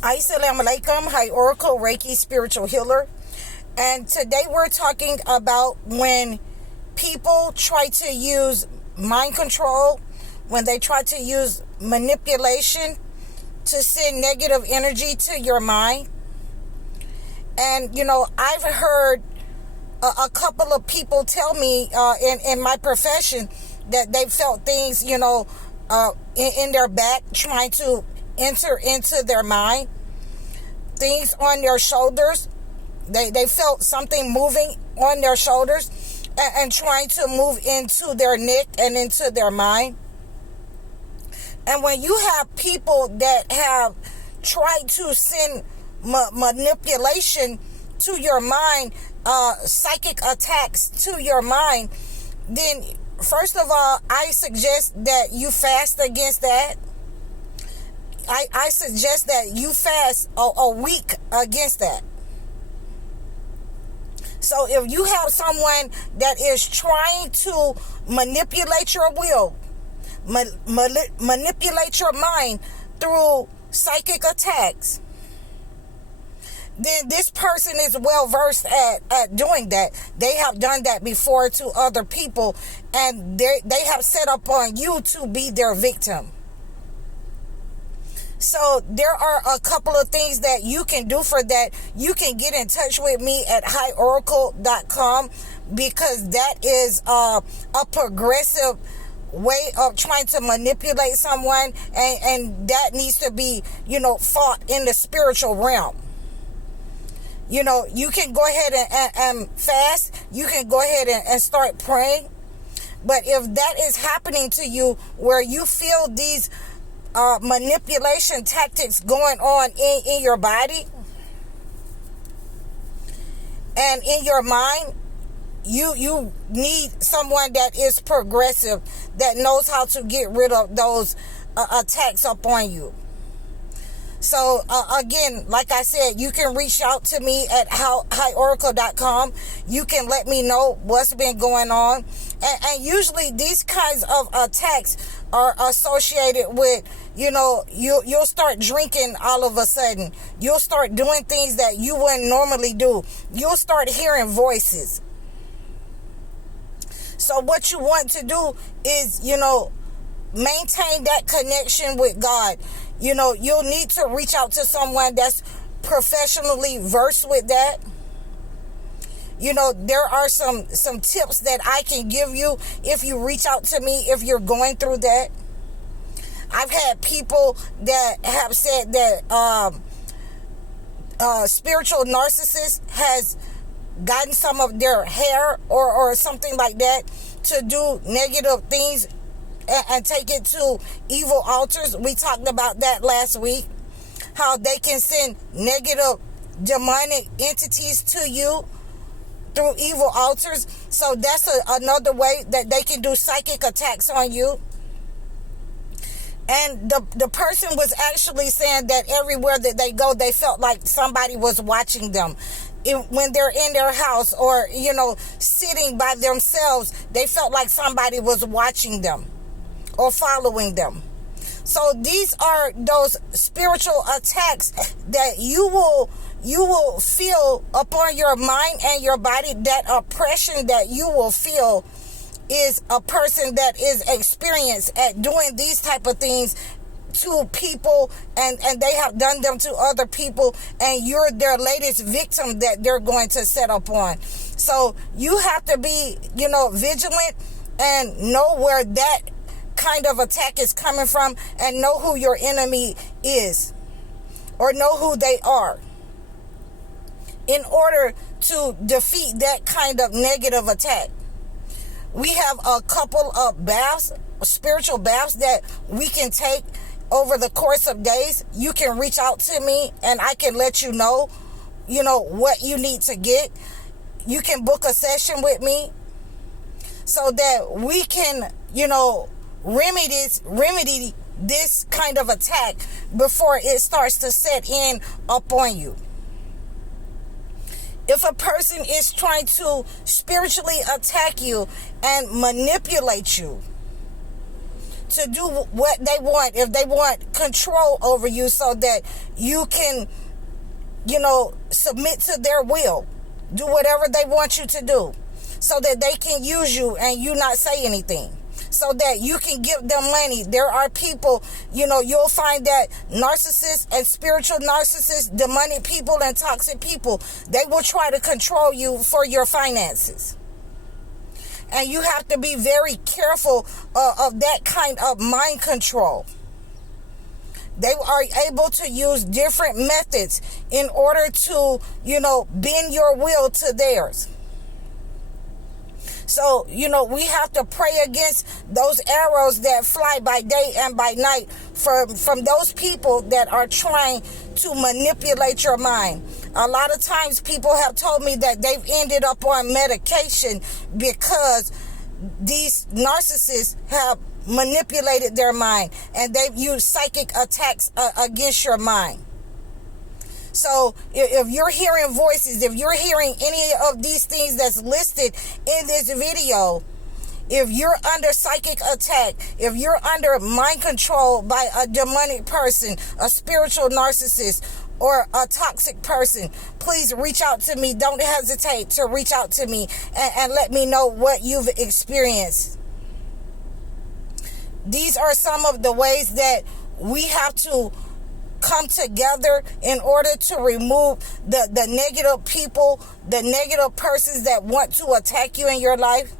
Assalamu alaikum. Hi, Oracle Reiki Spiritual Healer. And today we're talking about when people try to use mind control, when they try to use manipulation to send negative energy to your mind. And, I've heard a couple of people tell me in my profession that they felt things, in their back trying to enter into their mind, things on their shoulders. They felt something moving on their shoulders and trying to move into their neck and into their mind. And when you have people that have tried to send manipulation to your mind, psychic attacks to your mind, then first of all, I suggest that you fast against that. I suggest that you fast a week against that. So if you have someone that is trying to manipulate your will, manipulate your mind through psychic attacks, then this person is well versed at doing that. They have done that before to other people, and they have set up on you to be their victim. So there are a couple of things that you can do for that. You can get in touch with me at highoracle.com, because that is a progressive way of trying to manipulate someone, and that needs to be, fought in the spiritual realm. You can go ahead and fast. You can go ahead and start praying. But if that is happening to you, where you feel these manipulation tactics going on in your body and in your mind, you need someone that is progressive, that knows how to get rid of those attacks upon you. So again, like I said, you can reach out to me at highoracle.com. You can let me know what's been going on. And usually these kinds of attacks are associated with, you'll start drinking all of a sudden. You'll start doing things that you wouldn't normally do. You'll start hearing voices. So what you want to do is, maintain that connection with God. You'll need to reach out to someone that's professionally versed with that. There are some tips that I can give you if you reach out to me, if you're going through that. I've had people that have said that spiritual narcissist has gotten some of their hair or something like that to do negative things and take it to evil altars. We talked about that last week, how they can send negative demonic entities to you through evil altars. So that's another way that they can do psychic attacks on you. And the person was actually saying that everywhere that they go, they felt like somebody was watching them. When they're in their house or, sitting by themselves, they felt like somebody was watching them or following them. So these are those spiritual attacks that you will feel upon your mind and your body. That oppression that you will feel is a person that is experienced at doing these type of things to people, and they have done them to other people, and you're their latest victim that they're going to set up on. So you have to be, vigilant and know where that kind of attack is coming from, and know who your enemy is or know who they are, in order to defeat that kind of negative attack. We have a couple of baths, spiritual baths, that we can take over the course of days. You can reach out to me and I can let you know, what you need to get. You can book a session with me so that we can, remedy this kind of attack before it starts to set in upon you. If a person is trying to spiritually attack you and manipulate you to do what they want, if they want control over you so that you can, submit to their will, do whatever they want you to do so that they can use you and you not say anything, so that you can give them money. There are people, you'll find that narcissists and spiritual narcissists, demonic people and toxic people, they will try to control you for your finances. And you have to be very careful of that kind of mind control. They are able to use different methods in order to, bend your will to theirs. So, we have to pray against those arrows that fly by day and by night from those people that are trying to manipulate your mind. A lot of times people have told me that they've ended up on medication because these narcissists have manipulated their mind and they've used psychic attacks against your mind. So if you're hearing voices, if you're hearing any of these things that's listed in this video, if you're under psychic attack, if you're under mind control by a demonic person, a spiritual narcissist, or a toxic person, please reach out to me. Don't hesitate to reach out to me and let me know what you've experienced. These are some of the ways that we have to come together in order to remove the negative people, the negative persons that want to attack you in your life.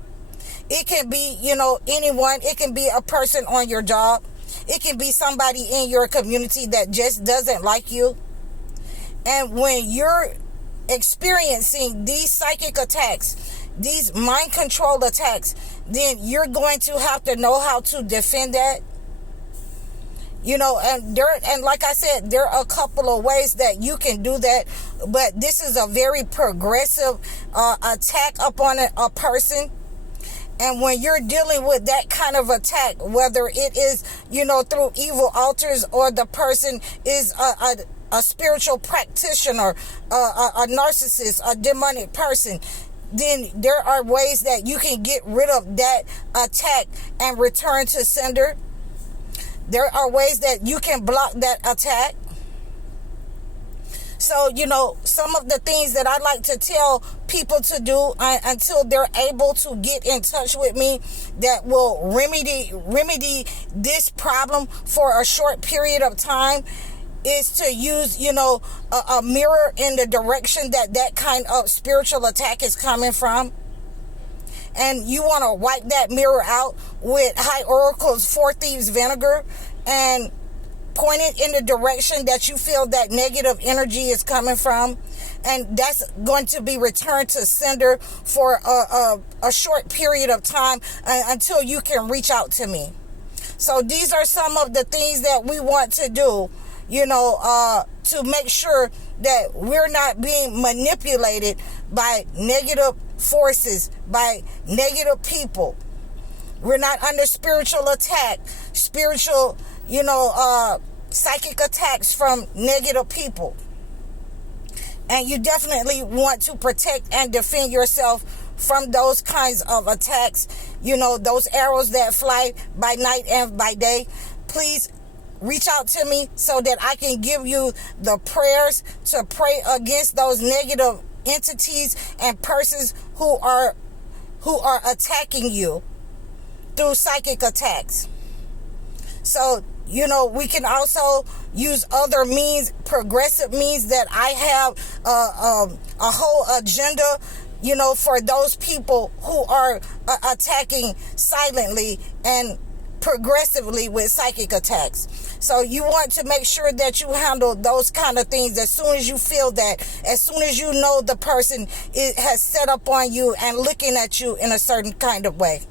It can be, anyone. It can be a person on your job. It can be somebody in your community that just doesn't like you. And when you're experiencing these psychic attacks, these mind control attacks, then you're going to have to know how to defend that. And like I said, there are a couple of ways that you can do that, but this is a very progressive attack upon a person. And when you're dealing with that kind of attack, whether it is, through evil altars, or the person is a spiritual practitioner, a narcissist, a demonic person, then there are ways that you can get rid of that attack and return to sender. There are ways that you can block that attack. So, some of the things that I like to tell people to do until they're able to get in touch with me that will remedy this problem for a short period of time is to use, a mirror in the direction that kind of spiritual attack is coming from. And you want to wipe that mirror out with High Oracle's 4 Thieves vinegar and point it in the direction that you feel that negative energy is coming from. And that's going to be returned to sender for a short period of time until you can reach out to me. So these are some of the things that we want to do, to make sure that we're not being manipulated by negative forces, by negative people. We're not under spiritual attack, psychic attacks from negative people. And you definitely want to protect and defend yourself from those kinds of attacks, those arrows that fly by night and by day. Please reach out to me so that I can give you the prayers to pray against those negative entities and persons who are attacking you through psychic attacks. So, we can also use other means, progressive means that I have a whole agenda, for those people who are attacking silently and progressively with psychic attacks. So you want to make sure that you handle those kind of things as soon as you feel that, as soon as you know the person has set up on you and looking at you in a certain kind of way.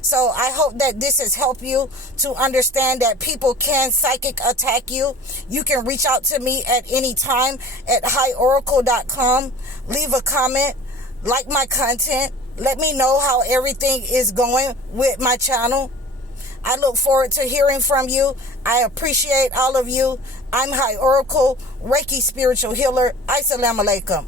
So I hope that this has helped you to understand that people can psychic attack you. You can reach out to me at any time at highoracle.com. Leave a comment, like my content. Let me know how everything is going with my channel. I look forward to hearing from you. I appreciate all of you. I'm High Oracle, Reiki spiritual healer. Assalamu alaikum.